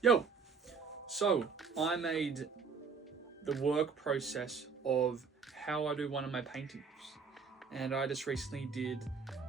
Yo, so I made the work process of how I do one of my paintings, and I just recently did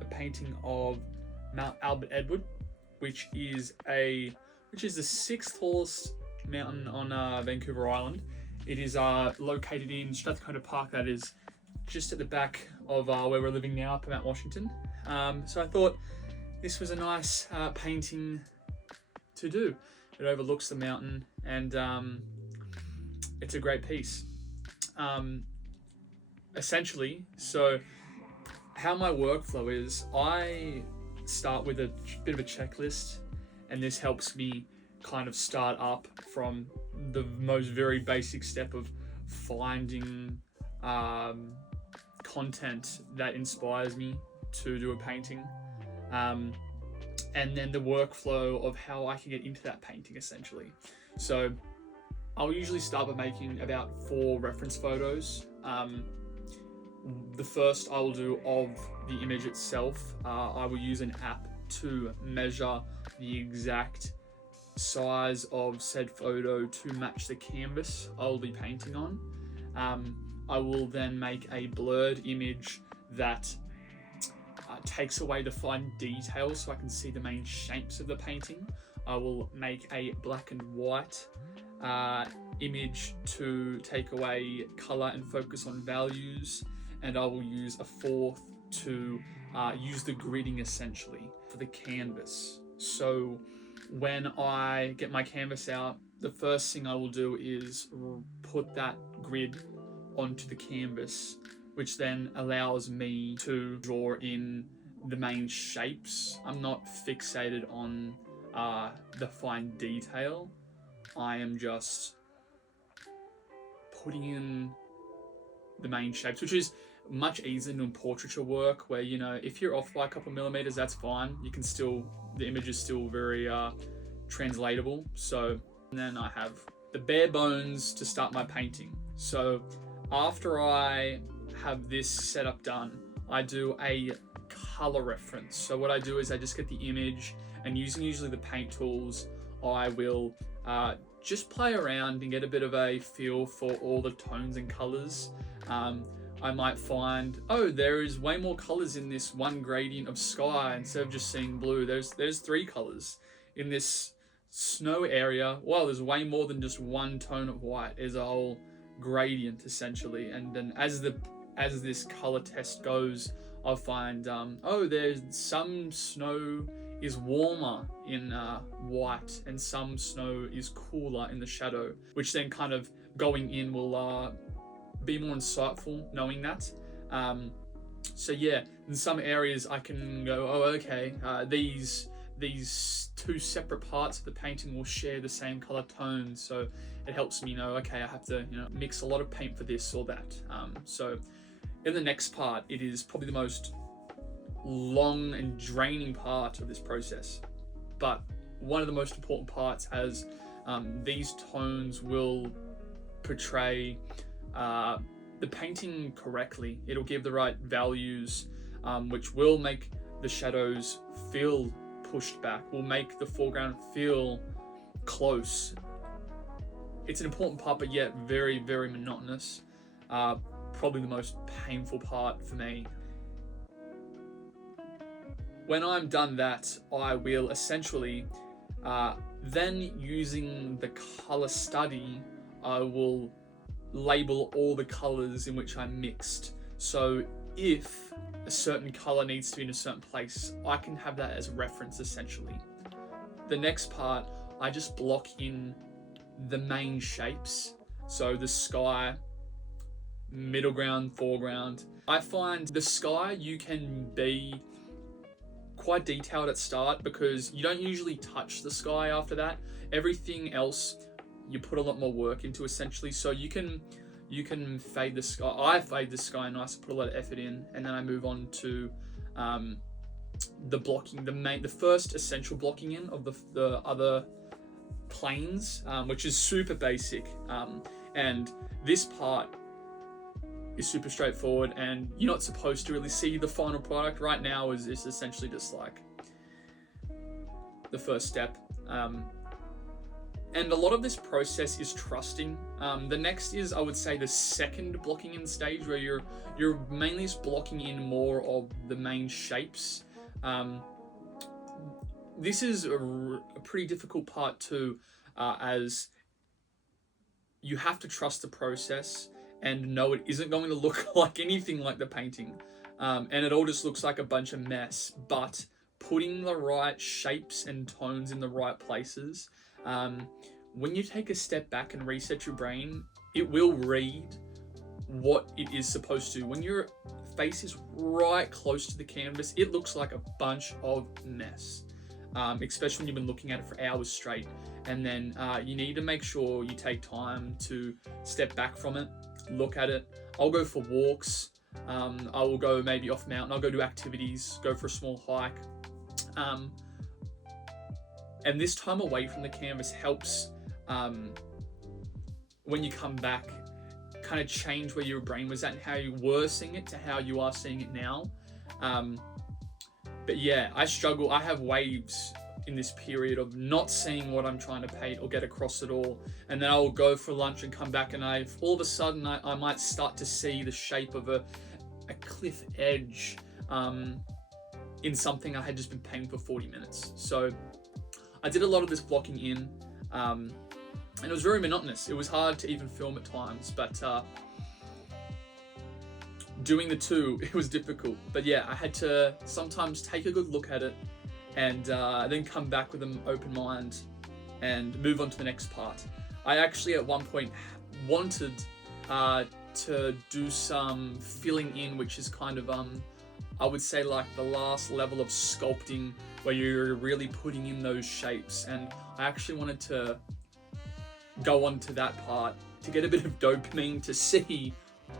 a painting of Mount Albert Edward, which is a which is the sixth tallest mountain on Vancouver Island. It is located in Strathcona Park, that is just at the back of where we're living now, up in Mount Washington. So I thought this was a nice painting to do. It overlooks the mountain, and it's a great piece. Um, Essentially, so how my workflow is, I start with a bit of a checklist, and this helps me kind of start up from the most very basic step of finding um, content that inspires me to do a painting. Um, and then the workflow of how I can get into that painting essentially. So I'll usually start by making about 4 reference photos. The first I will do of the image itself, I will use an app to measure the exact size of said photo to match the canvas I'll be painting on. I will then make a blurred image that takes away the fine details so I can see the main shapes of the painting. I will make a black and white image to take away color and focus on values, and I will use a fourth to use the gridding essentially for the canvas. So when I get my canvas out, the first thing I will do is put that grid onto the canvas, which then allows me to draw in the main shapes. I'm not fixated on the fine detail. I am just putting in the main shapes, which is much easier than portraiture work, where, you know, if you're off by a couple millimeters, that's fine. You can still, the image is still very translatable. So then I have the bare bones to start my painting. So after I have this setup done, I do a color reference. So what I do is I just get the image, and using usually the paint tools, I will just play around and get a bit of a feel for all the tones and colors. I might find, oh, there is way more colors in this one gradient of sky. Instead of just seeing blue, there's 3 colors. In this snow area, well, there's way more than just one tone of white. There's a whole gradient essentially. And then as this color test goes, I'll find, oh, there's some snow is warmer in white, and some snow is cooler in the shadow, which then kind of going in will be more insightful knowing that. So yeah, in some areas I can go, oh, okay, these 2 separate parts of the painting will share the same color tone, so it helps me know, okay, I have to, mix a lot of paint for this or that. So in the next part, it is probably the most long and draining part of this process, but one of the most important parts, as these tones will portray the painting correctly. It'll give the right values, which will make the shadows feel pushed back, will make the foreground feel close. It's an important part, but yet very, very monotonous. Probably the most painful part for me. When I'm done that, I will essentially, then using the color study, I will label all the colors in which I mixed. So if a certain color needs to be in a certain place, I can have that as a reference essentially. The next part, I just block in the main shapes. So the sky, middle ground, foreground. I find the sky, you can be quite detailed at start because you don't usually touch the sky after that. Everything else you put a lot more work into essentially. So you can fade the sky. I fade the sky nice, put a lot of effort in, and then I move on to the blocking, the first essential blocking in of the other planes, which is super basic. And this part is super straightforward, and you're not supposed to really see the final product. Right now is essentially just like the first step. And a lot of this process is trusting. The next is, I would say, the second blocking in stage, where you're mainly just blocking in more of the main shapes. This is a pretty difficult part too, as you have to trust the process and know it isn't going to look like anything like the painting. And it all just looks like a bunch of mess. But putting the right shapes and tones in the right places, when you take a step back and reset your brain, it will read what it is supposed to. When your face is right close to the canvas, it looks like a bunch of mess, especially when you've been looking at it for hours straight. And then you need to make sure you take time to step back from it, look at it. I'll go for walks. I will go maybe off mountain. I'll go do activities, go for a small hike. And this time away from the canvas helps, when you come back, kind of change where your brain was at and how you were seeing it to how you are seeing it now. But yeah, I struggle. I have waves in this period of not seeing what I'm trying to paint or get across at all. And then I'll go for lunch and come back, and all of a sudden I might start to see the shape of a cliff edge in something I had just been painting for 40 minutes. So I did a lot of this blocking in, and it was very monotonous. It was hard to even film at times, but doing the two, it was difficult. But yeah, I had to sometimes take a good look at it and then come back with an open mind and move on to the next part. I actually at one point wanted to do some filling in, which is kind of, I would say, like the last level of sculpting, where you're really putting in those shapes. And I actually wanted to go on to that part to get a bit of dopamine to see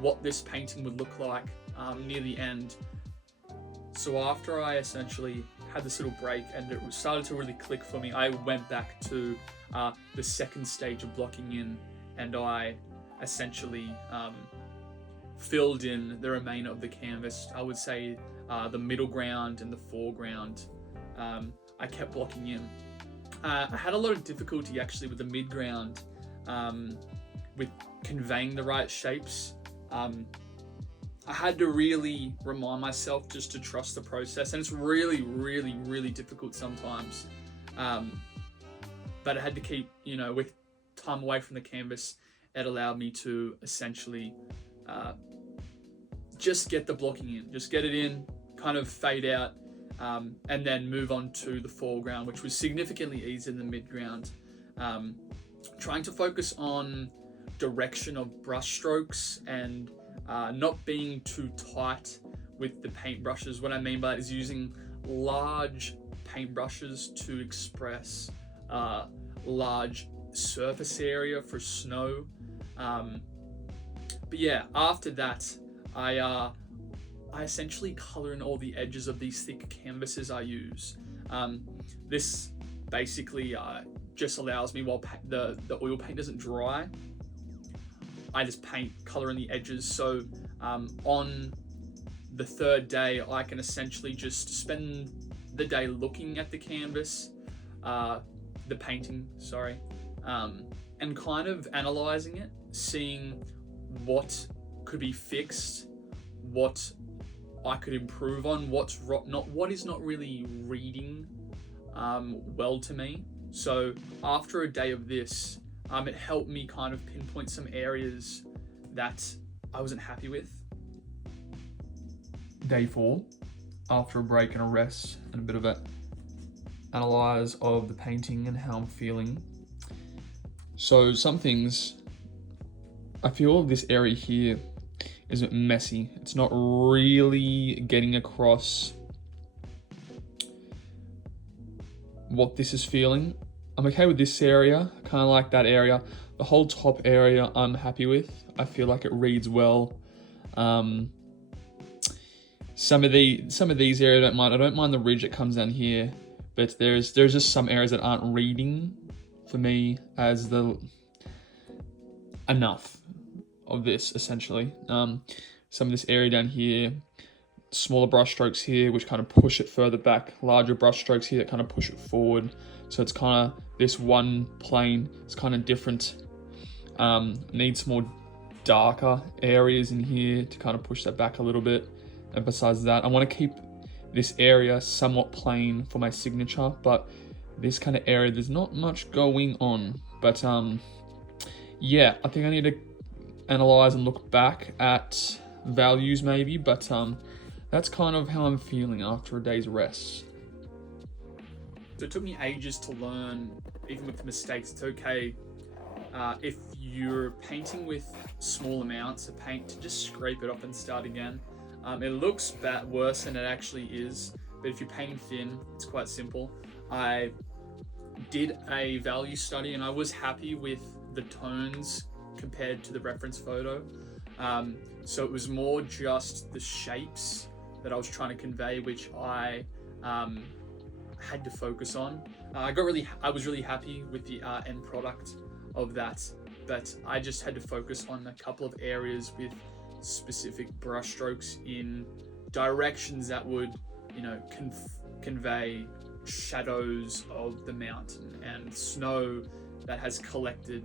what this painting would look like near the end. So after I essentially had this little break and it started to really click for me, I went back to the second stage of blocking in, and I essentially filled in the remainder of the canvas. I would say the middle ground and the foreground. I kept blocking in. I had a lot of difficulty actually with the mid ground, with conveying the right shapes. I had to really remind myself just to trust the process, and it's really, really, really difficult sometimes. But I had to keep, with time away from the canvas, it allowed me to essentially just get the blocking in, just get it in, kind of fade out, and then move on to the foreground, which was significantly easier than the mid-ground. Trying to focus on direction of brush strokes and not being too tight with the paintbrushes. What I mean by that is using large paintbrushes to express large surface area for snow. But yeah, after that, I essentially color in all the edges of these thick canvases I use. This basically just allows me, while the oil paint doesn't dry, I just color in the edges. So on the third day, I can essentially just spend the day looking at the canvas, the painting, sorry, and kind of analyzing it, seeing what could be fixed, what I could improve on, what is not really reading well to me. So after a day of this, it helped me kind of pinpoint some areas that I wasn't happy with. Day 4, after a break and a rest and a bit of an analyze of the painting and how I'm feeling. So some things, I feel this area here is a bit messy. It's not really getting across what this is feeling. I'm okay with this area, kind of like that area. The whole top area I'm happy with. I feel like it reads well. Some of these areas I don't mind. I don't mind the ridge that comes down here, but there's just some areas that aren't reading for me as the enough of this essentially. Some of this area down here, smaller brush strokes here, which kind of push it further back, larger brush strokes here that kind of push it forward. So it's kind of this one plane. It's kind of different. Needs more darker areas in here to kind of push that back a little bit. And besides that, I want to keep this area somewhat plain for my signature, but this kind of area, there's not much going on. But yeah, I think I need to analyze and look back at values maybe, but that's kind of how I'm feeling after a day's rest. So it took me ages to learn, even with the mistakes. It's okay if you're painting with small amounts of paint to just scrape it off and start again. It looks worse than it actually is, but if you're painting thin, it's quite simple. I did a value study and I was happy with the tones compared to the reference photo. So it was more just the shapes that I was trying to convey, which I had to focus on. I was really happy with the end product of that, but I just had to focus on a couple of areas with specific brush strokes in directions that would, convey shadows of the mountain and snow that has collected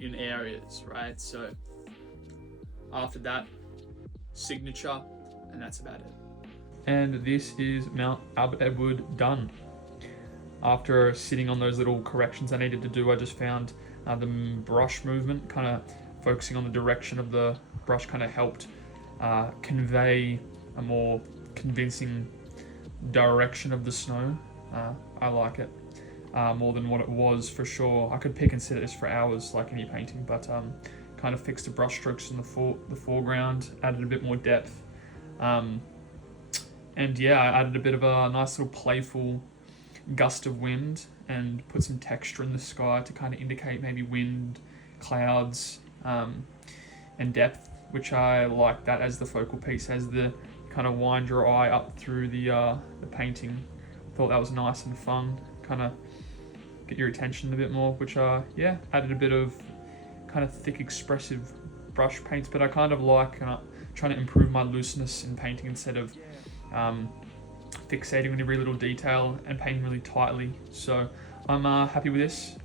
in areas, right? So after that, signature, and that's about it. And this is Mount Albert Edward done. After sitting on those little corrections I needed to do, I just found the brush movement, kind of focusing on the direction of the brush, kind of helped convey a more convincing direction of the snow. I like it more than what it was, for sure. I could pick and sit at this for hours like any painting, but kind of fixed the brush strokes in the foreground, added a bit more depth. And yeah, I added a bit of a nice little playful gust of wind and put some texture in the sky to kind of indicate maybe wind, clouds, and depth, which I like that as the focal piece, as the kind of wind your eye up through the painting. Thought that was nice and fun, kind of get your attention a bit more, which yeah, added a bit of kind of thick expressive brush paints, but I kind of like trying to improve my looseness in painting instead of fixating on every little detail and painting really tightly. So I'm happy with this,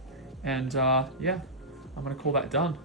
and yeah, I'm gonna call that done.